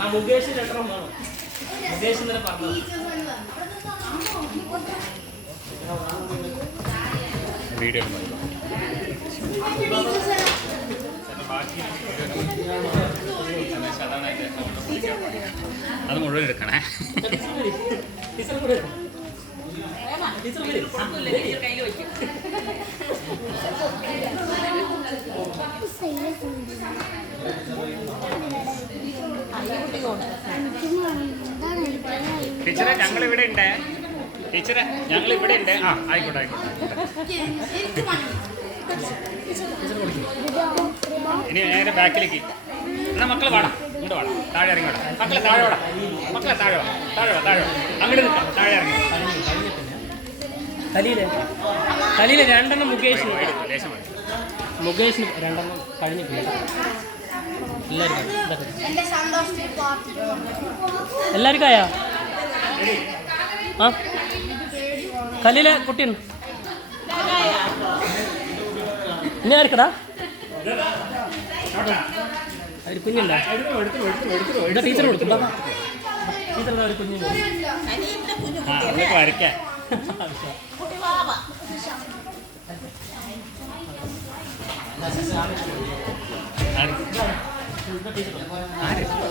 ആ മുകേഷ് രണ്ടെണ്ണം വേണം. മുകേഷ് ഇന്നലെ പറഞ്ഞത്. വീഡിയോ അത് മുഴുവൻ എടുക്കണേ. വരും. ടീച്ചറെ ഞങ്ങൾ ഇവിടെ ഉണ്ട്. ടീച്ചറെ ഞങ്ങൾ ഇവിടെ ഉണ്ട്. ആ ആയിക്കോട്ടെ ആയിക്കോട്ടെ ഇനി നേരെ ബാക്കിലേക്ക്. എന്നാ മക്കൾ വേണം ഇങ്ങോട്ട് വേണം താഴെ ഇറങ്ങി വേണം മക്കളെ താഴെ വേണം മക്കളെ താഴെ വാ. താഴെ വാ താഴെ അങ്ങോട്ട് നിൽക്കാം താഴെ ഇറങ്ങി. തലയിലെ. തലയിലെ രണ്ടെണ്ണം മുകേഷിന്. മുകേഷിന് രണ്ടെണ്ണം കഴിഞ്ഞിട്ടില്ല. എല്ലാവർക്കും എല്ലാവർക്കും ആയാ? ആ? കലീലെ കുട്ടിയുണ്ട് ഇനി ആർക്കടാ? ഒരു കുഞ്ഞുണ്ടോ ടീച്ചർ വരയ്ക്കാൻ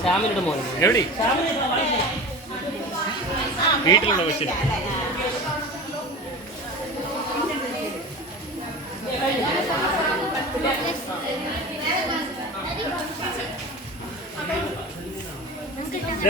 ശ്യാമിനിയുടെ മോനെ? എവിടെ? വീട്ടിലുള്ള കൊച്ചിന്